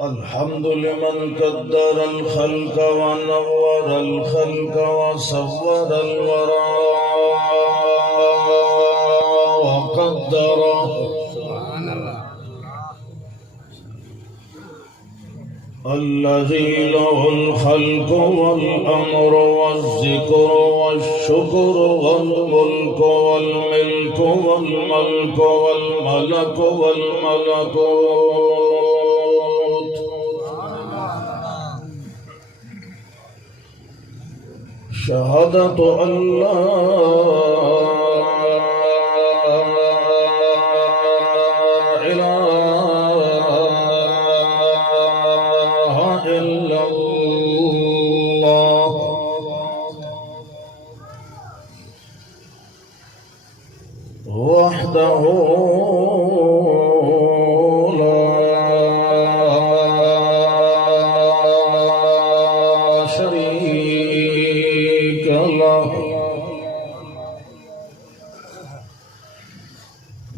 الحمد لمن قدر الخلق ونور الخلق وصور الورى وقدر الذي له الخلق والأمر والذكر والشكر والملك والملك والملك والملك والملكوت. شهادة أن لا وحده لا شريك له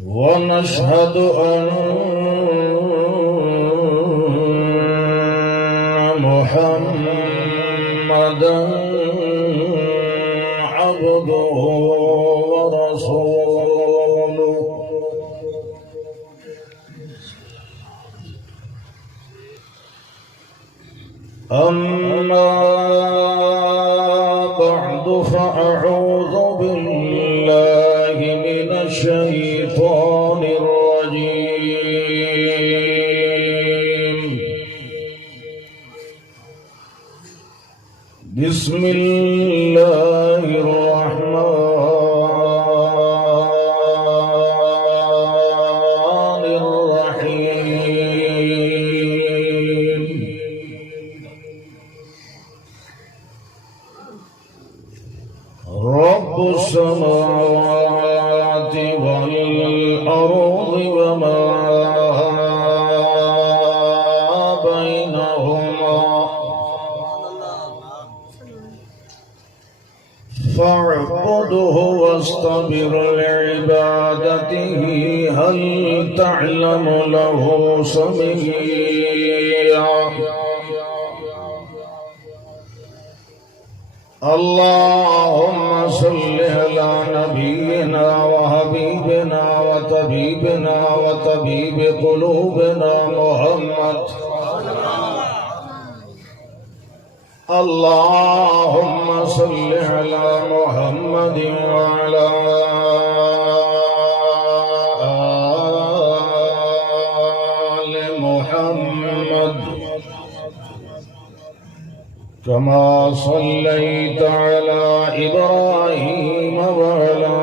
ونشهد أن محمدا عبده ورسوله. أما بعد فأعوذ بالله من الشيطان الرجيم. بسم الله الرحمن الرحيم. رب السماوات والأرض وما بينهما فاعبده واصطبر لعبادته هل تعلم له سميا. اللهم صل على نبينا وحبيبنا وطبيبنا وطبيب قلوبنا محمد. اللهم صل على محمد وعلى آل محمد كما صليت على إبراهيم وعلى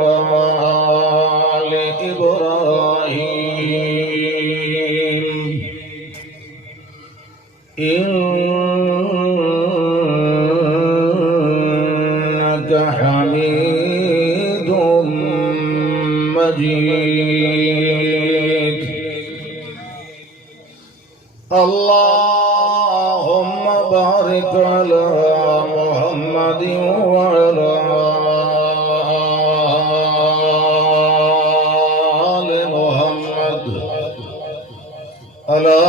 آل إبراهيم إنك حميد مجيد. اللهم بارك على محمد وعلى آل محمد على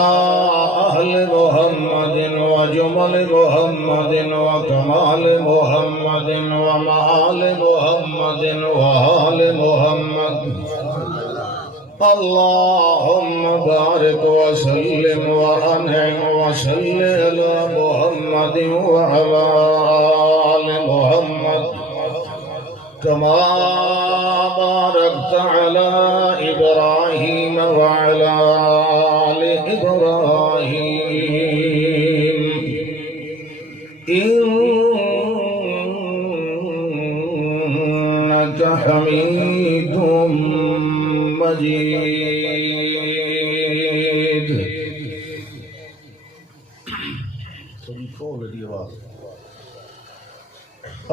أهل محمد وجمل محمد وكمال محمد ومعال محمد وآل محمد. اللهم بارك وسلم وأنعم وصل على محمد وعلى آل محمد كما باركت على إبراهيم وعلى آل إبراهيم إنك حميد مجيد.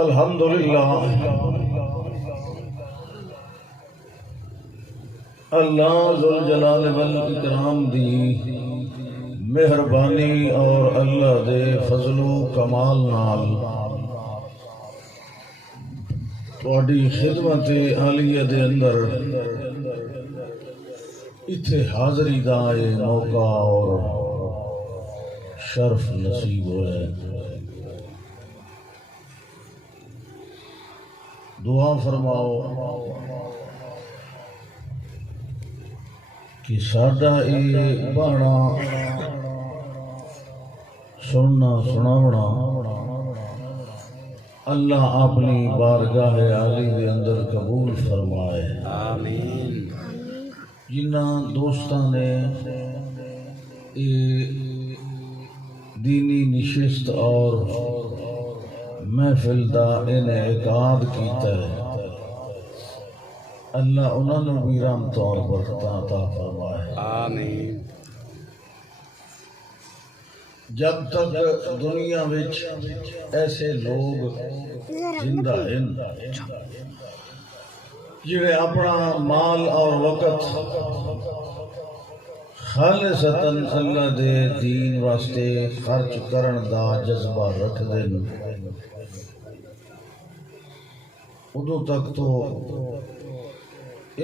الحمدللہ اللہ ذوالجلال والاکرام دی مہربانی اور اللہ دے فضل و کمال نال تواڈی خدمت عالیہ دے اندر اتھے حاضری دا موقع اور شرف نصیب ہوئے. دعا فرماؤ کہ ساڈا یہ بہنا سننا سناونا اللہ اپنی بارگاہ عالی دے اندر قبول فرمائے. آمین. جنہ دوستاں نے دینی نشست اور محفل دا انعقاد کیتا ہے، اللہ انہوں نے بھی رحمت اور برکتاں عطا فرمائے. آمین. جب تک دنیا وچ ایسے لوگ زندہ ہیں جڑے اپنا مال اور وقت خالصتاً اللہ دے دین واسطے خرچ کرن دا جذبہ رکھ دین، ادو تک تو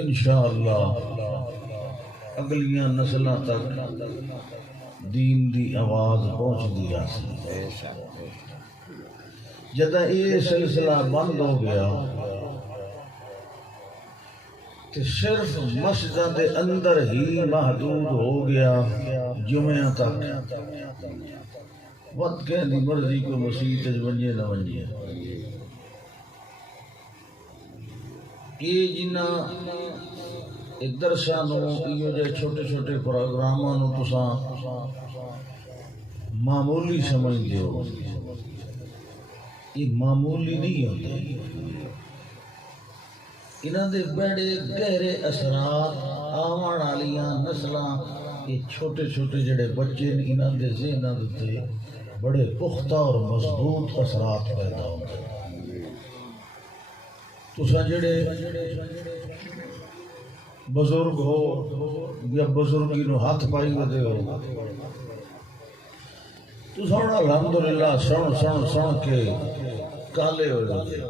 انشاءاللہ اگلیاں نسلاں تک دین دی آواز پہنچ دی آسی. جدہ یہ سلسلہ بند ہو گیا تو صرف مسجدوں دے اندر ہی محدود ہو گیا جمعہ تک. وقت کہہ دی مرضی کو مسیح تج ونجے نہ ونجے. یہ جنہ درساں نو یہ جو چھوٹے چھوٹے پروگراماں نو تساں معمولی سمجھ دیو، یہ معمولی نہیں ہوتے. انہاں دے بڑے گہرے اثرات آون والیاں نسلاں، یہ چھوٹے چھوٹے جڑے بچے نے انہاں دے ذہناں تے بڑے پختہ اور مضبوط اثرات پیدا ہوندے. تساں جڑے بزرگ ہو یا بزرگی نو ہاتھ پائی ودے ہو، تساں الحمدللہ سن سن سن کے کالے ہو جاتے.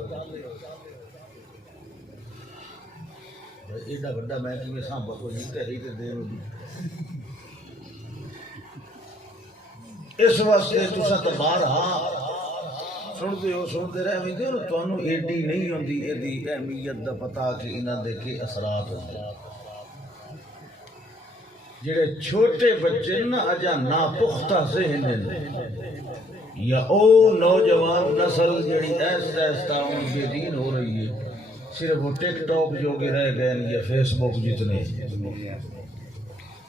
ایڈا بڑا میں کہ سانبا کوئی نہیں کہی تے دے اس واسطے تساں تے باہر سنتے ہو سنتے رہ ویندے ہو، تانوں ایڈی نہیں ہوندی ایدی اہمیت دا پتہ کہ انہاں دے کے اثرات ہوندے. جڑے چھوٹے بچے نا اجا ناپختہ ذہن یا او نوجوان نسل جڑی ایستا ایستا ان بے دین ہو رہی ہے، صرف وہ ٹک ٹاک جو کہ رہ گئے یا فیس بک جتنے،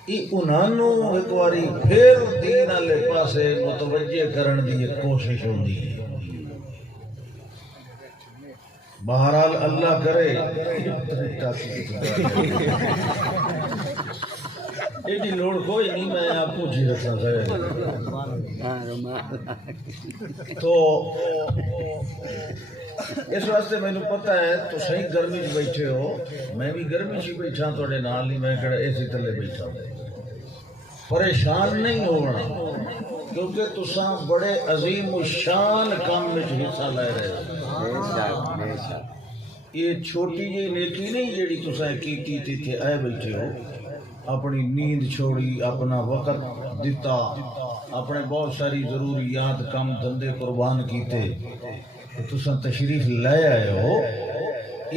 انہوں ایک باری پھر دین والے پاسے متوجہ کرن دی کوشش ہوندی ہے. بہرحال اللہ کرے ایڈی لوڑ کوئی نہیں، میں آپ کو جی رکھنا چاہیے. تو اس واسطے میں پتہ ہے تو صحیح گرمی چ بیٹھے ہو، میں بھی گرمی چ بیٹھا تھوڑے نال نہیں، میں کہڑا اے سی تھلے بیٹھا. پریشان نہیں ہونا کیونکہ تساں بڑے عظیم الشان کام میں حصہ لے رہے ہو. یہ چھوٹی جی نیکی نہیں جیڑی تساں کی تھے آئے بیٹھے ہو، اپنی نیند چھوڑی، اپنا وقت دیتا، اپنے بہت ساری ضروریات کام دھندے قربان کیتے، تساں تشریف لے آئے ہو.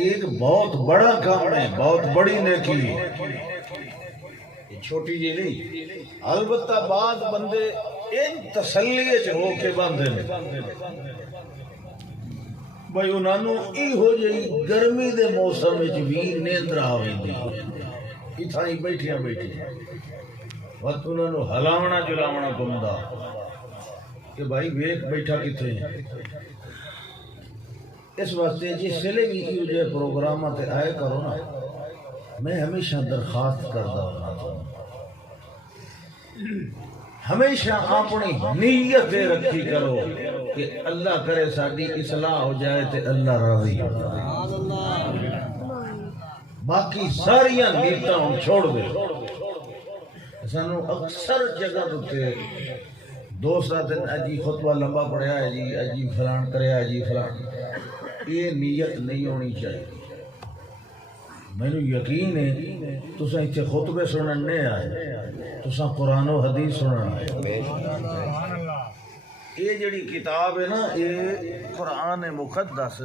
ایک بہت بڑا کام ہے، بہت بڑی نیکی ہے، یہ چھوٹی جی نہیں. البتہ بعد بندے ان تسلیت ہو کے باندھے نے بھائی انہوں نے ای ہو جائی گرمی دے موسم وچ بھی نیندر آویندی اتھائی بیٹھیاں بیٹھیاں وقت انہوں نے ہلاونا جلاونا گمدا کہ بھائی ویک بیٹھا کتنے ہیں. اس واسطے جس لئے بھی ای جو پروگرامات آئے کرو نا، میں ہمیشہ درخواست کردہ ہونا، ہمیشہ اپنی نیت رکھی کرو کہ اللہ کرے ساری اصلاح ہو جائے تے اللہ راضی ہو جائے. باقی ساریاں نیتاں ہم چھوڑ دے. سانو اکثر جگہ دوتے دوست آتے ہیں اجی خطبہ لمبا پڑھیا ہے جی، اجی فلان کریا ہے جی فلان. یہ نیت نہیں ہونی چاہیے. میں نے یقین ہے تساں اتنے خطبے سننے آئے، تساں قرآن و حدیث سننا ہے. یہ جڑی کتاب ہے نا یہ قرآن مقدس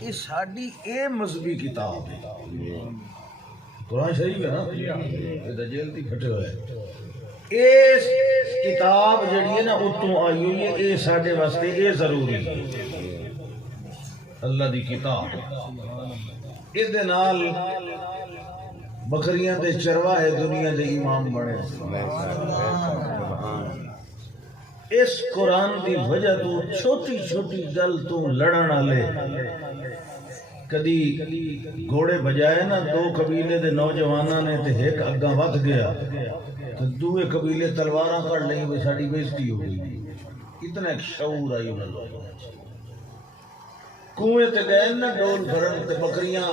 یہ ساری اے مذہبی کتاب ہے قرآن شریف ہے نا یہ تو جیل تھی پھٹے ہوئے اس کتاب جڑی ہے نا اتوں آئی ہوئی ہے یہ سارے واسطے یہ ضروری ہے اللہ دی کتاب اس دے نال بکریاں دے چرواہے دنیا دے امام بنے اس قرآن دی وجہ تو چھوٹی چھوٹی گل تو لڑن والے کدی گھوڑے بجائے نا دو قبیلے دے نوجوانوں نے تے ایک اگاں ود گیا تو دوے قبیلے تلواراں کڑ لیں وہ ساری بےزتی ہو گئی اتنا ایک شعور آئی انہاں لوگوں کنویں تے گئے نا ڈول بھرن تے بکریاں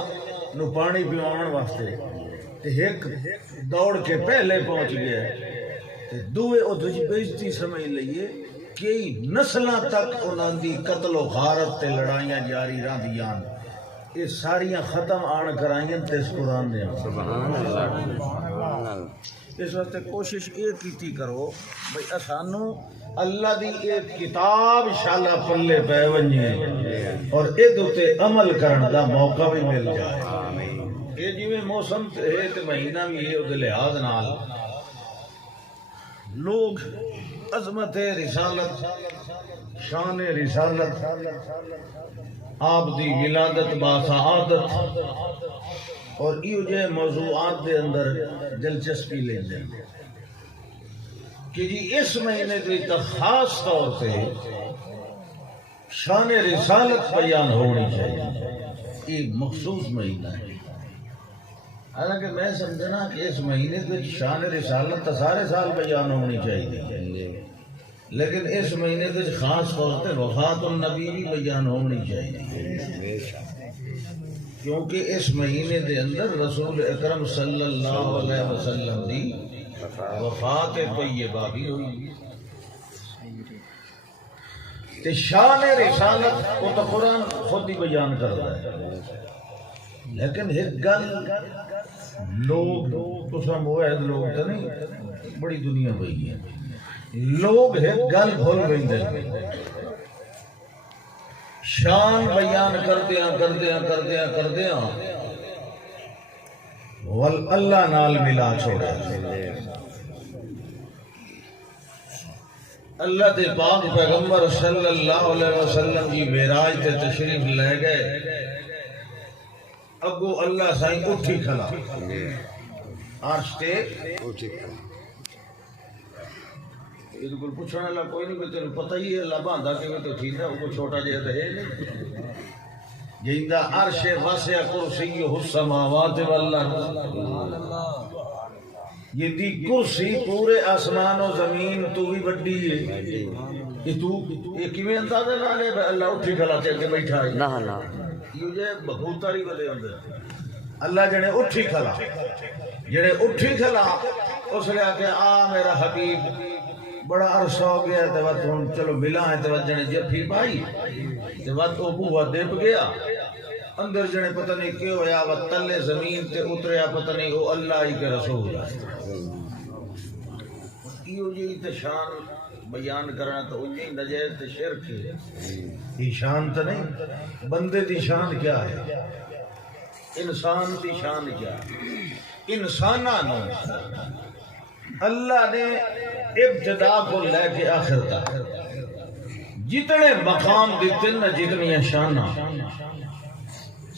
نو پانی پیوان واسطے تے ایک دوڑ کے پہلے پہنچ گیا تے دوے او تجھ بےزتی سمجھ لئیے کئی نسلاں تک انہاں دی قتل و غارت تے لڑائیاں جاری رہندیاں یہ ساریاں ختم آن کرائیں تے اس قرآن نے سبحان اللہ اس واسطے کوشش یہ کیتی کرو بھئی اسانو اللہ دی ایک کتاب شالا پلے پہ ونجے اور ادھے عمل کرن دا موقع بھی مل جائے یہ جویں موسم ہے تے مہینہ بھی ہے او دے لحاظ نال لوگ عظمت رسالت شان رسالت آپ دی ولادت باسعادت اور ایو جے موضوعات دے اندر دلچسپی لے دیں کہ جی اس مہینے دے خاص طور سے شان رسالت بیان ہونی چاہیے یہ مخصوص مہینہ ہے حالانکہ میں سمجھنا کہ اس مہینے دے شان رسالت تو سارے سال بیان ہونی چاہیے لیکن اس مہینے دے خاص طور سے وفات النبی بھی بیان ہونی چاہیے کیونکہ اس مہینے دے اندر رسول اکرم صلی اللہ علیہ وسلم دی وفات طیبہ بھی ہوئی تے شان رسالت کو تو قرآن خود ہی بیان کرتا ہے لیکن ایک گل لوگ تو سب موعد لوگ تو نہیں بڑی دنیا ہوئی ہے لوگ ایک گل بھول گئی دیں شان بیان کردیاں اللہ نال ملا چھوڑا اللہ دے پاک پیغمبر صلی اللہ علیہ وسلم کی معراج تے تشریف لے گئے اگو اللہ سائیں اٹھی کھلا عرش تے اٹھی کھلا یہ تو پوچھنے والا کوئی نہیں کہ تینوں پتہ ہی ہے اللہ باندا کہ تو ٹھیک ہے وہ چھوٹا جہا تو ہے نہیں جیندا عرش واسع کرسی السماوات والارض یہ دی کرسی پورے آسمان و زمین تو بھی بڑی ہے یہ تو یہ کیویں اندازہ نہ لے اللہ اٹھی کھلا تے کے بیٹھا ہے نہ یہ جے بہوتاری والے ہوندے اللہ جنے اٹھی کھلا جنے اٹھی کھلا اس نے آ کے آ میرا حبیب بڑا عرصہ ہو گیا تے وقت چلو ملا ہے تے وقت جنے جفی پائی تے وقت او بوہا دب گیا اندر جنے پتہ نہیں کیوں ہویا وہ تلے زمین تے اتریا پتہ نہیں او اللہ ہی کے رسول ہے ایو جی تے شان بیان کرنا تو انہی نجائز تے شرک ہے یہ شان تو نہیں بندے دی شان کیا ہے انسان دی شان کیا ہے انسانانو اللہ نے ابتدا کو لے کے آخر تک جتنے مقام دیتے نا جتنی شانہ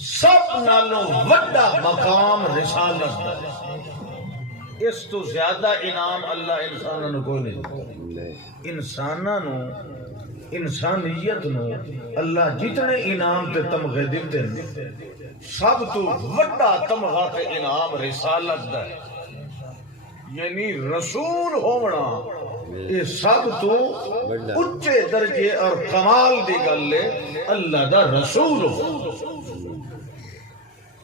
سب نالوں وڈا مقام رسالت دا اس تو زیادہ انعام اللہ انسانوں کوئی نہیں دیتا انسانوں انسانیت نو اللہ جتنے انعام تے تمغے دیتے ہیں سب تو وڈا تمغہ تے انعام رسالت دا ہے یعنی رسول ہونا یہ سب تو اچھے درجے اور کمال دی گل ہے اللہ دا رسول ہو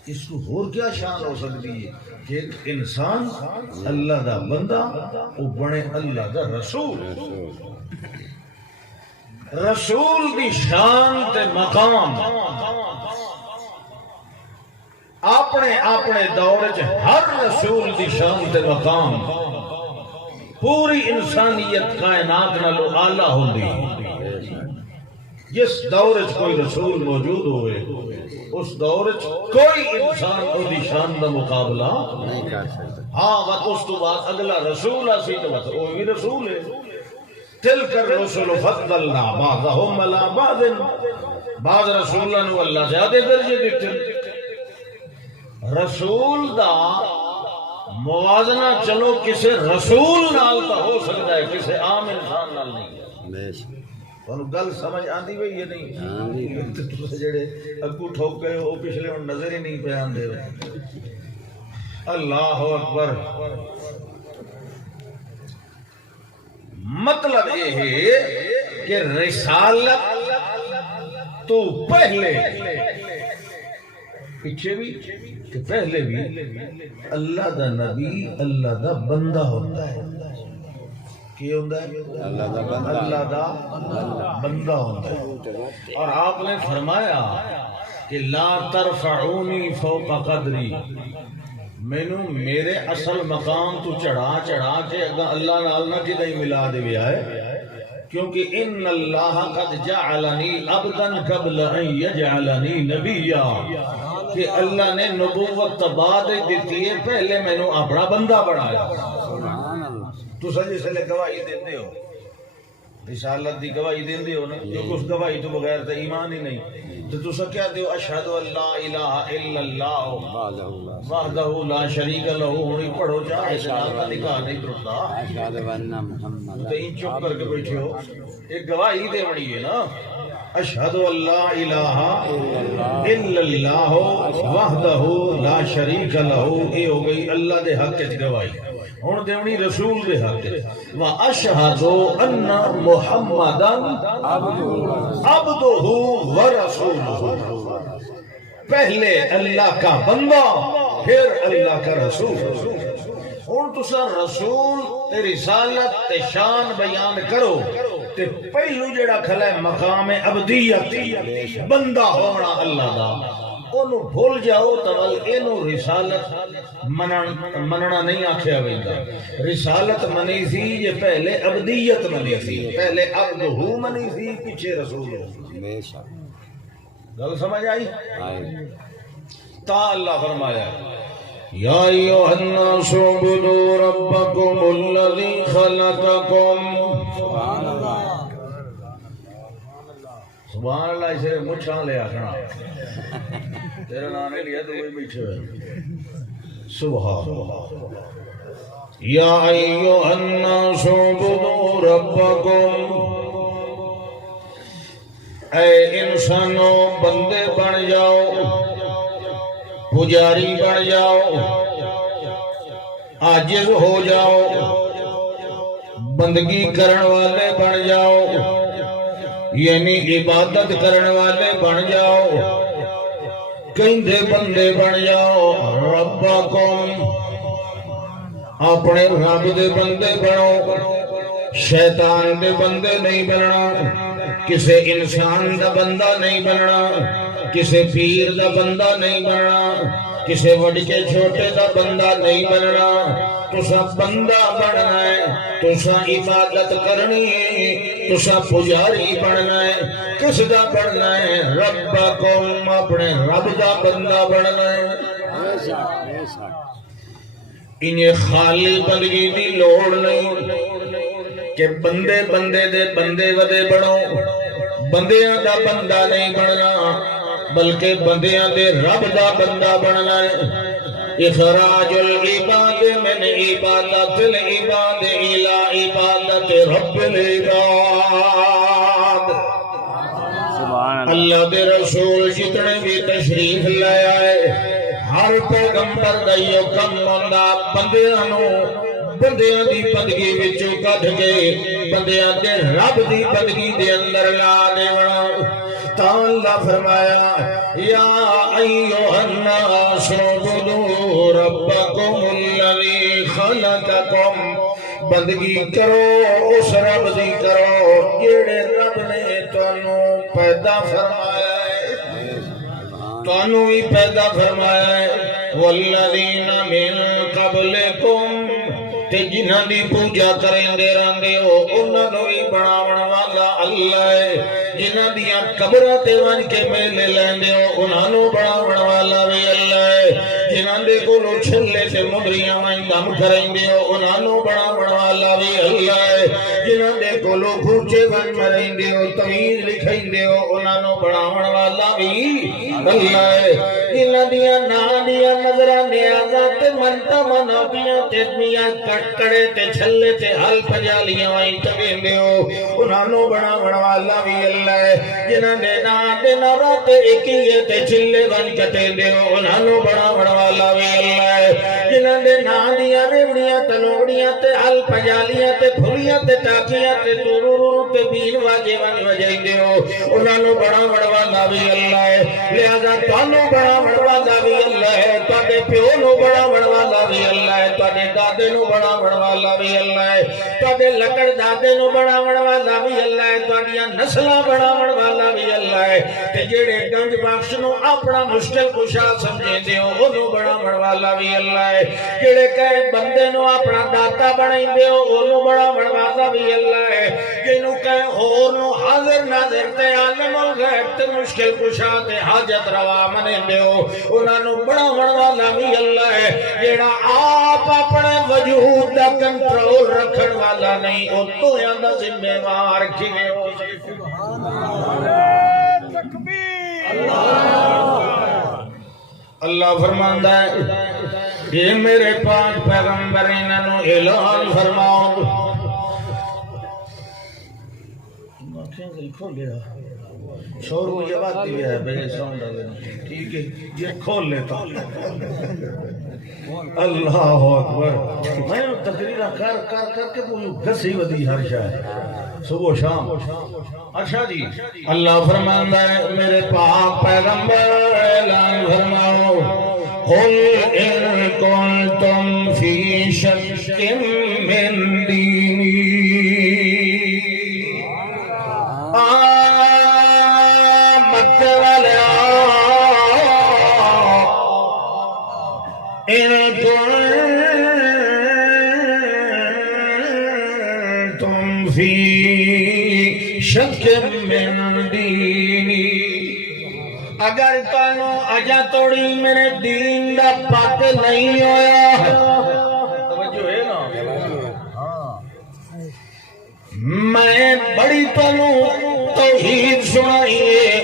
اس کو اور کیا شان ہو سکتی ہے کہ ایک انسان اللہ دا بندہ وہ بنے اللہ دا رسول رسول دی شان تے مقام اپنے اپنے دور ہر رسول دی شان تے مقام پوری انسانیت کائنات نالو آلہ ہوندی جس دور وچ کوئی رسول موجود ہوئے اس دور وچ کوئی انسان اودی شان دا مقابلہ نہیں کر سکتا. ہاں وقت اس تو بعد اگلا رسول آسی تو بس وہ بھی رسول ہے. تلک الرسل فضلنا بعضهم على بعض بعض رسولاں نو اللہ زیادہ درجے دتے. رسول دا موازنہ چلو کسی رسول نال تو ہو سکتا ہے کسی عام انسان نال نہیں. بے شک. تھانوں گل سمجھ آندی وئی یہ آندی. نہیں تساں جڑے اگوں ٹھوک گئے ہو پچھلے ہن نظر ہی نہیں پہ آندے. اللہ اکبر. مطلب یہ ہے کہ رسالت تو پہلے پیچھے بھی کہ پہلے بھی اللہ دا نبی اللہ دا بندہ ہوتا ہے. کی ہوتا ہے؟ اللہ دا بندہ. اللہ دا بندہ ہوتا ہے. اور آپ نے فرمایا کہ لا ترفعونی فوق قدری، مینو میرے اصل مقام تو چڑھا کے اگا اللہ نال نہ کدی ملا دے ویا ہے، کیونکہ ان اللہ قد جعلنی عبدا قبل ان یجعلنی نبیا، کہ اللہ نے نبوت بعد دیتی ہے پہلے مینو اپنا بندہ بنایا. سبحان اللہ. تو جس لے گواہی دیندے ہو رسالت دی گواہی دیندے ہو نا، کیونکہ اس گواہی تو بغیر تو ایمان ہی نہیں. تو تسا کیا دیو اشہد ان لا الہ الا اللہ وحدہ لا شریک لہ. ہونی پڑھو چاہے کا نکاح نہیں ٹرتا. اشہد ان محمد. تو ان چپ کر کے بیٹھے ہو، ایک گواہی دینی ہے نا. اشہد ان لا الہ الا اللہ وحدہ لا شریک لہ، یہ ہو گئی اللہ دے حق وچ گواہی. ہن دیونی رسول دے حق واشہد ان محمدا عبدہ ورسولہ. پہلے اللہ کا بندہ پھر اللہ کا رسول. ہن تسا رسول تے رسالت تے شان بیان کرو تے پہلو جڑا کھلا ہے مقام عبدیت بندہ ہونا اللہ دا، اونوں بھول جاؤ تو اینو رسالت مننا نہیں آکھیا ویندا. رسالت منی سی یہ پہلے عبدیت منی سی، پہلے عبدہ منی سی پیچھے رسول. بے شک. گل سمجھ آئی؟ آئے. تا اللہ فرمایا یا ایھا الناس اعبدوا ربکم الذی خلقکم. سبحان اللہ. سبحان اللہ. اسے مچھاں لے آکھنا تیرا نام نہیں لیا تو وہی بیٹھے ہوئے. سبحان اللہ. یا ایھا الناس اعبدوا ربکم، اے انسانوں بندے بن جاؤ، پجاری بن جاؤ، عاجز ہو جاؤ، بندگی کرن والے بن جاؤ، یعنی عبادت کرن والے بن جاؤ، کہندے بندے بن جاؤ. ربکم، اپنے رب دے بندے بنو، شیطان دے بندے نہیں بننا، کسے انسان دا بندہ نہیں بننا، کسے پیر دا بندہ نہیں بننا، کسے وڈ کے چھوٹے دا بندہ نہیں بننا. تسا بندہ بننا ہے، تسا عبادت کرنی ہے، تسا پجاری بننا ہے. کس دا بننا ہے؟ ربکم، اپنے رب دا بندہ بننا ہے. بے شک. بے شک. انہیں خالی بندگی دی لوڑ نہیں کہ بندے بندے دے بندے ودے بنو. بندیاں دا بندہ نہیں بننا بلکہ بندیاں دے رب دا بندہ بننا ہے. اخراج العباد من عبادت العباد الى عبادت رب العباد. سبحان اللہ. اللہ دے رسول جتنے بھی تشریف لے آئے، ہر پیغمبر دا یہ کم ہوندا بندیاں نو بندیاں دی بندگی وچوں کڈ کے بندیاں دے رب دی بندگی دے اندر لا دیونا. تا اللہ فرمایا یا ایھا الناس اعبدوا ربکم الذی خلقکم. بندگی کرو اس رب دی کرو جڑے رب نے تانوں پیدا فرمایا ہے، تانوں ہی پیدا فرمایا ہے. والذین من قبلکم، تے جنہاں دی پوجا کریندے رہندے ہو انہاں نوں وی بناون والا اللہ ہے جنہاں دیاں قبراں تے ون کے میلے لیندے ہو انہاں نوں بناون والا وی اللہ ہے جنہاں دے کولوں چھلے تے مدریاں ویں دم کریندے ہو انہاں نوں بناون والا وی اللہ ہے جنہاں دے کولوں پوچھے ون مریندے ہو تمیز لکھیندے ہو انہاں نوں بناون والا وی اللہ ہے جنہاں دیاں ناں دیاں نظراں نیازاں تے منتا مناپیاں تے میاں کڑے تے چھلے تے حل پجالیاں ویں تگیندے ہو انہاں نوں بناون والا وی اللہ ہے جنہاں دے ناں تے نورا تے اکیے تے چھلے ون کٹیندے ہو انہاں نوں بناون والا وی اللہ ہے جنہاں دے ناں دیاں ریوڑیاں تلوڑیاں تے حل پجالیاں تے پھلیاں تے ٹاکیاں تے تورو تے بین واجے ون وجائندے ہو انہاں نوں بناون والا وی اللہ ہے لہذا تانوں بناون والا وی اللہ ہے تواڈے پیو نوں بناون والا وی اللہ ہے تواڈے دادے نوں بناون والا وی اللہ ہے تواڈے لکڑ دادے نوں بناون والا وی اللہ ہے تواڈیاں نسلاں بناون والا وی اللہ ہے تے جڑے گنج بخش نوں اپنا مشکل کشا سمجھیندے ہو اونوں بناون والا وی اللہ ہے جڑے کہے بندے نوں اپنا داتا بنائیندے ہو اونوں بناون والا وی اللہ ہے جنوں کہے ہور نوں حاضر ناظر تے عالم الغیب تے مشکل کشا تے حاجت روا منیندے ہو انہاں نوں بناون والا وی اللہ ہے جڑا آپ اپنے وجود دا کنٹرول رکھن والا نہیں او تویاں دا ذمہ وار کیویں ہو سکدا اللہ فرماندا ہے یہ میرے پاک پیغمبر انہاں نوں اعلان فرماؤ کھولیا شور کو یہ بات بھی ہے بے ساؤنڈ ٹھیک ہے یہ کھول لیتا اللہ اکبر میں تقریر کر کر کر کے مجھے گسی ودی ہر شاہ صبح شام اچھا جی اللہ فرماندا ہے میرے پاک پیغمبر اعلان فرماؤ قل ان کنتم فی شک من دینی إن كنتم في شك من ديني اگر تانوں اجا توڑی میرے دین دا پت نہیں ہویا توجہ ہے نا میں بڑی تانوں توحید سنائی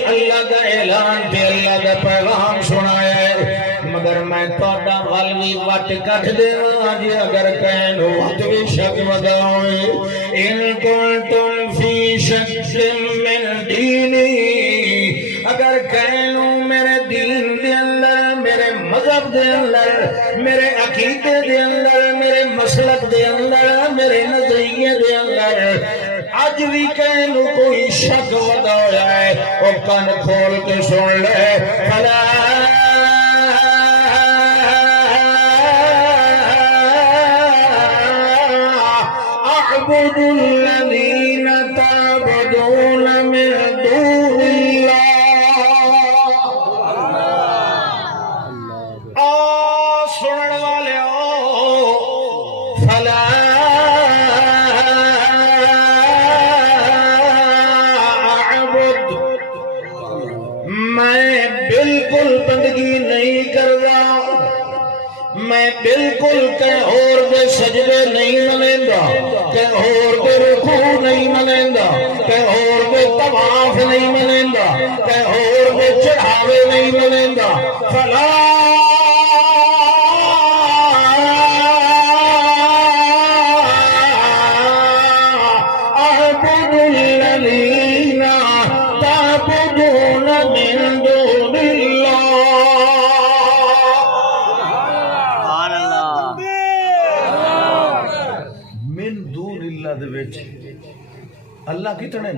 اللہ دا اعلان تے اللہ دا پیغام سنایا ہے مگر میں تہاڈا ول وی وٹ کٹ دیواں جے اگر کہن وٹ وی شک وداوے ان کنتم فی شک من دینی اگر کہن میرے دین دے اندر میرے مذہب دے اندر میرے عقیدے دے اندر میرے مسلک دے اندر میرے نظریے دے اندر اج بھی کہن کوئی شک ودا ہویا ہے او کان کھول کے سن لے فلا اعبد الذین تعبدون من دون اللہ سنن والے فلا اعبد میں بالکل بندگی نہیں کردا میں بالکل کہیں اور دے سجدے نہیں منیندا کہیں اور دے رکوع نہیں منیندا کہیں اور دے طواف نہیں منیندا کہیں اور دے چڑھاوے نہیں منیندا فلا اعبد الذین تعبدون من دون اللہ دے وچ اللہ کتنے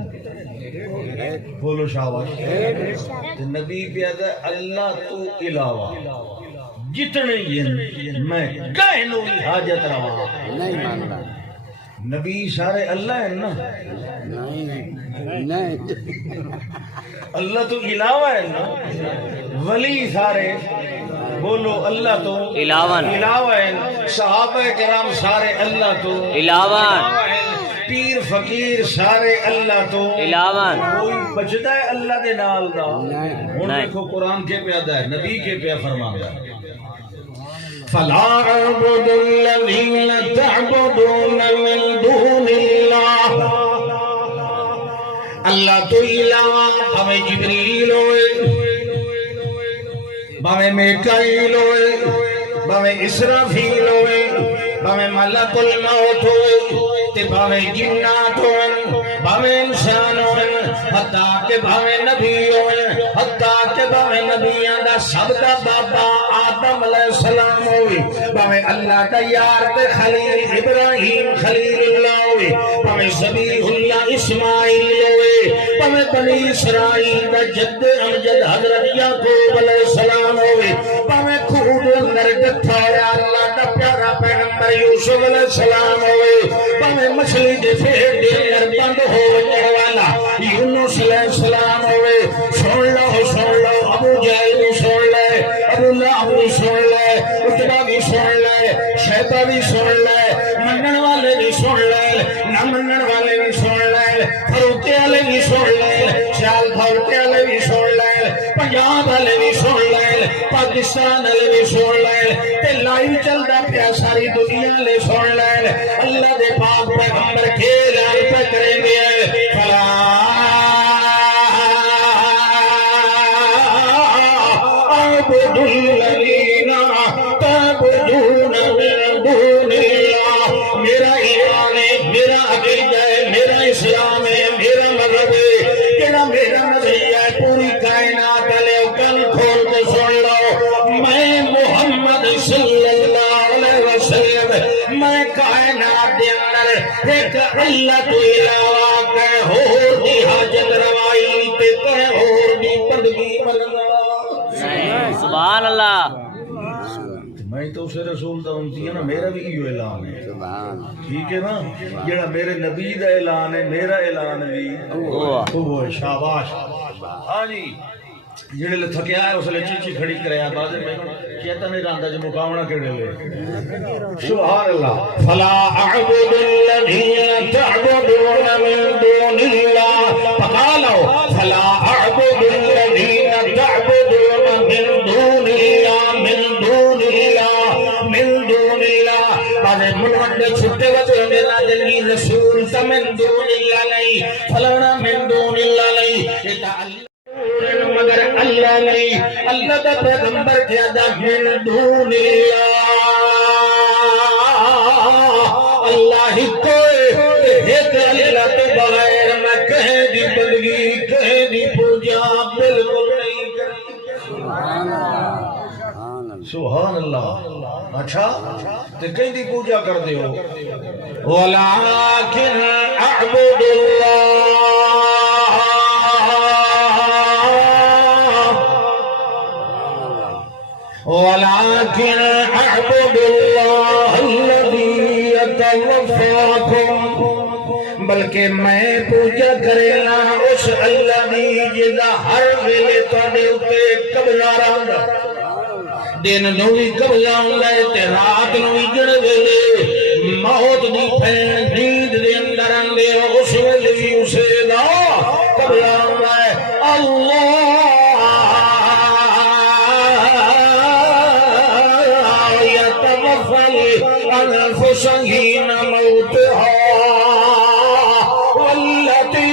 بولو شاباش تے نبی پیادا اللہ تو علاوہ جتنے یہ میں کہیں نو حاجت روا نہیں ماننا نبی سارے اللہ ہیں نا، نہیں اللہ تو علاوہ ہے نا، ولی سارے بولو اللہ تو علاوہ ہے، صحابہ کرام سارے اللہ تو علاوہ ہے، پیر فقیر سارے اللہ تو علاوہ کوئی بچتا ہے اللہ دے نال دا ہن نہیں۔ دیکھو قرآن کے پیادا ہے، نبی کے پیا فرمایا فلا اعبد الذین تعبدون من دون اللہ، اللہ تو علاوہ ہمیں جبریل ہوئے، بھاویں میکائیل ہوئے، بھاویں اسرافیل ہوئے، بھاویں ملک الموت ہوئے، تے بھاویں جنات ہوئے، بھاویں انسان ہوئے، حتیٰ کہ بھاویں نبی ہوئے، حتیٰ کہ بھاویں نبیاں دا سب دا بابا آدم علیہ السلام ہوئے، بھاویں اللہ دا یار تے خلیل ابراہیم خلیل اللہ ہوئے، بھاویں ذبیح اللہ اسماعیل ہوئے، بھاویں بنی اسرائیل دا جد امجد حضرت یعقوب علیہ السلام ہوئے، بھاویں خود اندر ڈٹھا ہویا اللہ دا پیارا پیغمبر یوسف علیہ السلام ہوئے، بھاویں مچھلی دے پیٹ دے اندر بند ہو جانے والا یونس علیہ السلام ہوئے، سن لو ابو جہل بھی سن لے، ابو لہب بھی سن لے، عتبہ بھی سن لے، شیبہ بھی سن لے، منن والے بھی سن لے، نہ منن والے بھی سن لے، فروختے والے بھی سن لے، سیال بھرتے والے بھی سن لے، پنجاب والے بھی سن لے، پاکستان والے بھی سن لے، تے لائیو چلدا پیا ساری دنیا لے سن لے، اللہ دے پاک پیغمبر کے لال پہ کریں گے فلا اعبد الذین تعبدون من دون اللہ، میرا ایمان ہے، میرا عقیدہ ہے، میرا اسلام ہے، میرا مذہب ہے، کہنا میرا نظریہ ہے، پوری کائنات والے کن کھول کے سن لو، میں محمد صلی اللہ علیہ وسلم، میں کائنات دے اندر ایک اللہ تو علاوہ کہ ہور دی حاجت روائی تے کہ ہور دی بندگی ملنا، سبحان اللہ میں تو اسے رسول دا امتی ہے نا، میرا بھی ایو اعلان ہے، ٹھیک ہے نا، جڑا میرے نبی دا اعلان ہے میرا اعلان بھی وہ ہے، شاباش ہاں جی، جڑے لے تھکیا ہے اس لے چیچی کھڑی کریا بعد میں کہتا نہیں رہندا جو مقامنا کیڑے لے سبحان اللہ فلا اعبد الذین تعبدون من دون اللہ، فقالوا فلا اعبد الذین تعبدون من دون اللہ من دون اللہ من دون اللہ، بعد منوڈ چھٹے وجہ میرا دلی رسول تا من دون اللہ نہیں، فلانا من دون اللہ نہیں، مگر اللہ نہیں، اللہ دا پیغمبر کیا دا من دون اللہ، اللہ ہی کوئی ایک اللہ تو بغیر میں کہیں دی بندگی کہیں دی پوجا بالکل نہیں کرتی، سبحان اللہ، اچھا تے کہیں دی پوجا کر دے ہو، وَلَٰكِنْ أَعْبُدُ ولكن اعبد الله الذي يتوفاكم، بلکہ میں پوجا کرنا اس اللہ دی جدا ہر ویلے تواڈے اوتے قبضہ رہندا، دن نو بھی قبضہ ہوندا ہے تے رات نو بھی جڑ ویلے موت دی پھین نیند دے اندر آندے اس ویلے بھی اسے دا قبضہ ہوندا ہے، اللہ الأنفس حين موتها والتي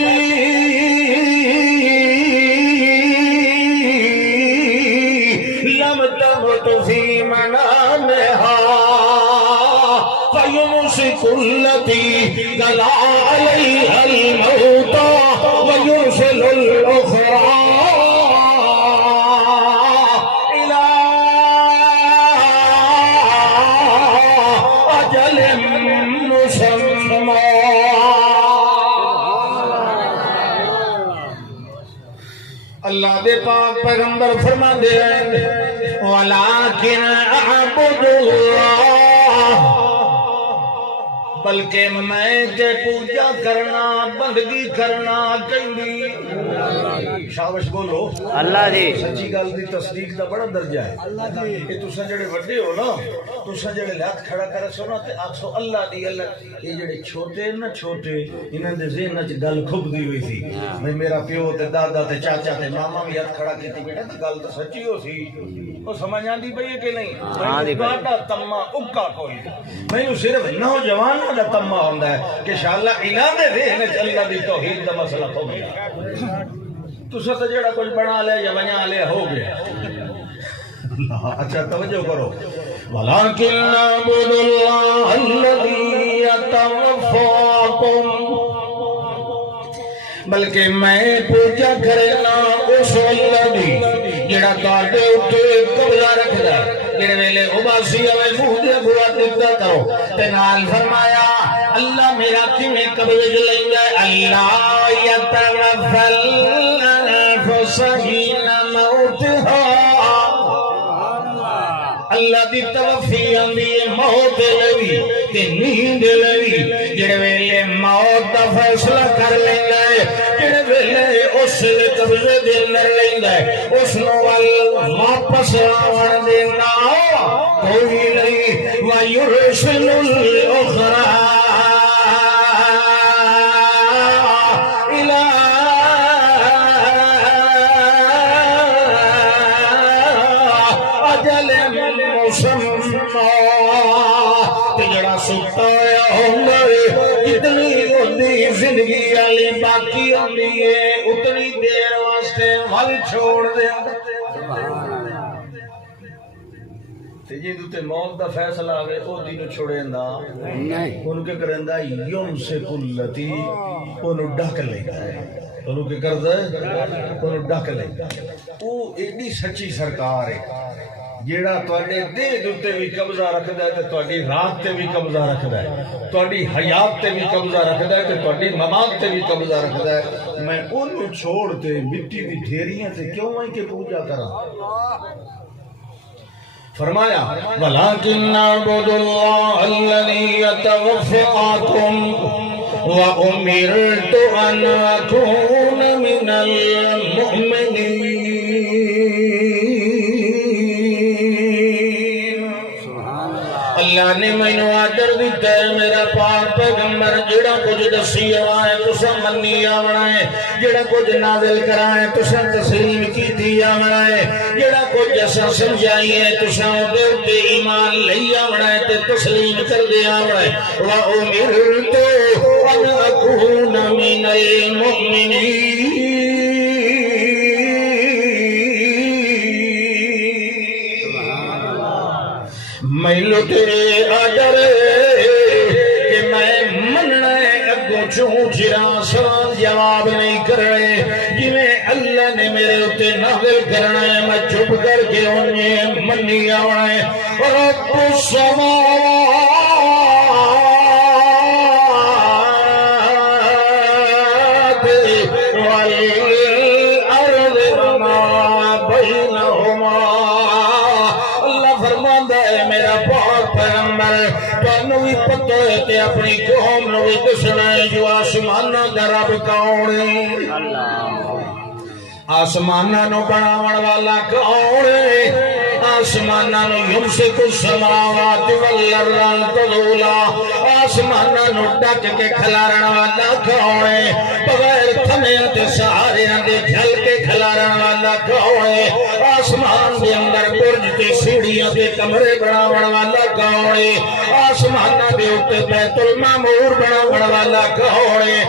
لم تمت في منامها فيمسك التي قضى عليها الموت ويرسل الأخرى اللہ دے پاک پیغمبر فرما دے ہیں وَلَٰكِنْ أَعْبُدُ اللَّهَ بلکہ میں تے پوجا کرنا بندگی کرنا کہیں شابش بولو اللہ جی سچی گل دی تصدیق دا بڑا درجہ ہے کہ تساں جڑے بڑے ہو نا تساں جڑے ہاتھ کھڑا کرے سو نا تے آکھو اللہ دی اللہ یہ جڑے چھوٹے نا چھوٹے انہاں دے ذہن وچ گل کھبدی ہوئی سی میں میرا پیو تے دادا تے چاچا تے ماما بھی ہاتھ کھڑا کیتی بیٹا تے گل تے سچی ہو سی او سمجھ آندی پئی ہے کہ نہیں میں بڑا تما اکا کوئی مینوں صرف نوجواناں دا تما ہوندا ہے کہ انشاءاللہ انہاں دے ذہن وچ اللہ دی توحید دا مسئلہ ہو گیا تساں تے جڑا کچھ بنا لے یا بنا لے ہو گیا اچھا توجہ کرو وَلَكِنْ نَعْبُدُ اللَّهَ الَّذِي يَتَوَفَّاكُمْ بلکہ میں پوجا کرنا اس اللہ دی جڑا تواڈے اوتے قبضہ رکھدا ہے جڑے ویلے اباسی ہوئے منہ دے بوا دتا کرو تے نال فرمایا اللہ میرا کیویں قبضے وچ لیندا ہے اللہ یتوفل الانفس حین موتها اللہ دی توفی آندی ہے موت لوی تے نیند لوی جڑے ویلے موت دا فیصلہ کر لیندا ہے جڑے ویلے اس دے قبضے دے اندر لیندا ہے اس نو واپس آون دیندا کوئی نہیں وَيُرْسِلُ الْأُخْرَى زندگی والی باقی ہوندی ہے اتنی دیر واسطے ول چھوڑ دے تے جے تے موت دا فیصلہ آوے او دینو چھوڑیندا نہیں اون کے کریندا یوم سے کلتی اونوں ڈک لیندا ہے اونوں کے کردا ہے اونوں ڈک لیندا او ایڈی سچی سرکار ہے جیڑا تواڈے دل دے تے بھی قبضہ رکھدا ہے تے تواڈی رات تے بھی قبضہ رکھدا ہے تواڈی حیات تے بھی قبضہ رکھدا ہے تے تواڈی ممات تے بھی قبضہ رکھدا ہے میں اونوں چھوڑ تے مٹی دی ڈھیریاں تے کیوں آئی کہ پوجا کراں فرمایا وَلَكِنْ نَعْبُدُ اللَّهَ الَّذِي يَتَوَفَّاكُمْ وَأُمِرْتُ أَنْ أَكُونَ مِنَ الْمُؤْمِنِينَ اللہ نے مینوں آڈر دیتا ہے میرا پاک پیغمبر جڑا کچھ دسی آوائے تسا منی آونا ہے جڑا کچھ نازل کرائے تسا تسلیم کیتی آونا ہے جڑا کچھ ایسا سمجھائی ہے تسا دے ایمان لئی آونا ہے تے تسلیم کر دے آونا ہے وَأُمِرْتُ أَنْ أَكُونَ مِنَ الْمُؤْمِنِينَ میلو تیرے آڈر کہ میں مننا اگوں چوں چراں سوال جواب نہیں کر رہے جی میں اللہ نے میرے اتے نازل کرنا ہے میں چپ کر کے انہیں منی آنا ہے رب السماوات والارض وما بینہما اللہ فرماندا ہے میرا پاک پیغمبر تانوں بھی پتہ ہے تے اپنی قوم نوں بھی دسنا ہے جو آسماناں دا رب کون ہے آسماناں نوں بناون والا کون ہے آسماناں نوں یمسک السماوات والارض ان تزولا آسماناں نوں ڈک کے کھلارن والا کون ہے بغیر تھمیاں تے سہاریاں دے جھل کے کھلارن والا کون ہے آسمان دے اندر برج تے سیڑھیاں تے کمرے بناون والا کون ہے آسماناں دے اوتے بیت المعمور بناون والا کون ہے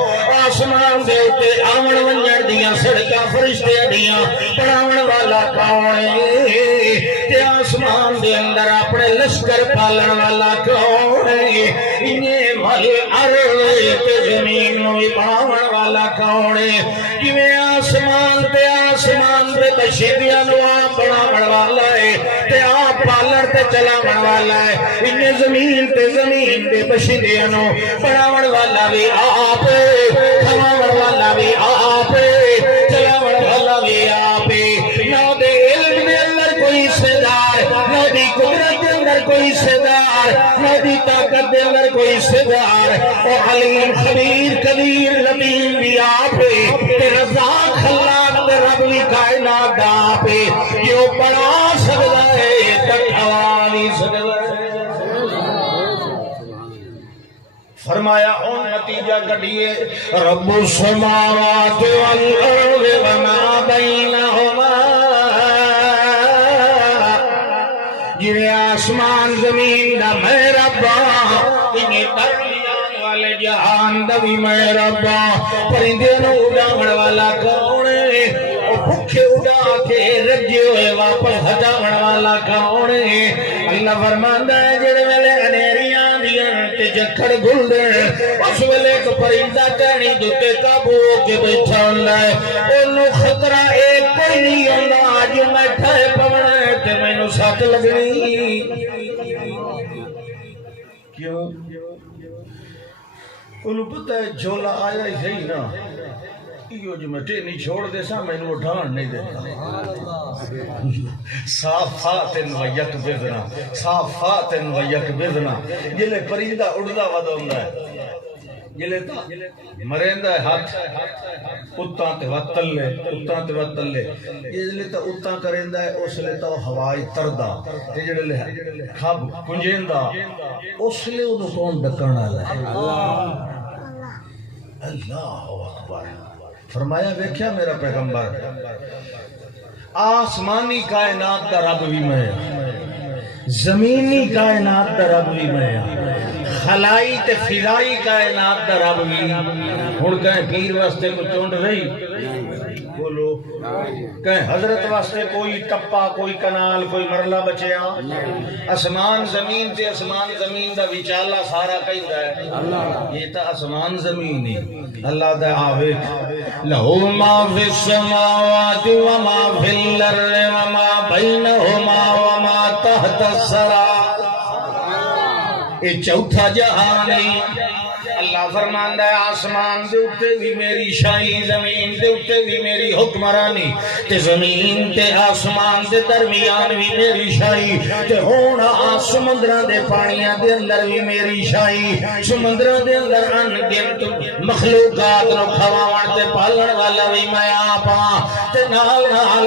آسمان دے اوتے آون ونجن دیاں سڑکاں فرشتے دیاں بناون والا کون ہے تے آسمان دے اندر اپنے لشکر پالن والا کون ہے انہیں مل ارض تے زمین نوں بناون والا کون ہے کیویں آسمان تے بشیدیاں نوں آپ بناون والا ہے تے آپ پالن تے چلاون والا ہے انہیں زمین تے بشیدیاں نوں بناون والا بھی آپ کھواون والا بھی آپ چلاون والا بھی آپ نہ دے علم دے اندر کوئی حصے دار نہ دی قدرت دے اندر کوئی حصےدار، میری طاقت دے اندر کوئی حصےدار، او علیم خبیر قدیر لطیف بھی آپ ہے، تے رزاق خلاق تے رب بھی کائنات دا آپ ہے، جو بنا سکتا ہے تکھوا نہیں سکتا ہے۔ فرمایا اون نتیجہ کٹیے رب السماوات والارض وما بینہما، جنہیں آسمان زمین دا میں ربا، انہیں درمیان والے جہان دا بھی میں ربا، پرندے نو اڑاون والا کون ہے؟ او بھوکے اڑا کے رجے ہوئے واپس ہٹاون والا کون ہے؟ اللہ فرماندا ہے جڑے ویلے انیریاں دیاں تے جکھڑ گل دے، اس ویلے ایک پرندہ ٹہنی دے قابو ہو کے بیٹھا ہوندا ہے، اونوں خطرہ ایک کوئی نہیں ہوندا جو میں ٹھے پونا ہے تے مینوں سٹ لگنی۔ کیوں؟ انہوں پتہ ہے جھولا آیا ہی صحیح نا، یہ جو میں ٹینی چھوڑ دے سا میں انہوں ڈھان نہیں دیتا۔ صافات و یکبدنا، صافات و یکبدنا، جلے پرندہ اڑدا ودا ہوندا ہے، جلے تا مریندا ہے ہاتھ اتاں تے وتلے، اتاں تے وتلے، جلے تا اتاں کریندا ہے اس لے تا ہوائی تردا، تے جڑے کھب کنجیندا اس لے اونوں کون ڈکن والا ہے؟ اللہ اکبر۔ فرمایا ویکھیا میرا پیغمبر آسمانی کائنات دا رب بھی میں، زمینی کائنات دا رب بھی میں، خلائی تے فضائی کائنات دا رب بھی۔ ہن کہیں پیر واسطے کوئی چونڈ رہی بولو، کہیں حضرت واسطے کوئی ٹپا، کوئی کنال، کوئی مرلہ بچیا؟ اسمان زمین تے اسمان زمین دا وچالا سارا کہندا ہے یہ تا اسمان زمین ہے۔ اللہ دا آوے لہو ما فی السماوات وما فی الارض وما بینہما وما تحت الثری، یہ چوتھا جہان ہے۔ اللہ فرماندا ہے آسمان دے اوتے بھی میری شاہی، زمین دے اوتے بھی میری حکمرانی، تے زمین تے آسمان دے درمیان بھی میری شاہی، تے ہون سمندراں دے پانیاں دے اندر بھی میری شاہی، سمندراں دے اندر ان گنت مخلوقات نو کھواون تے پالن والا بھی میں آپ ہاں، تے نال نال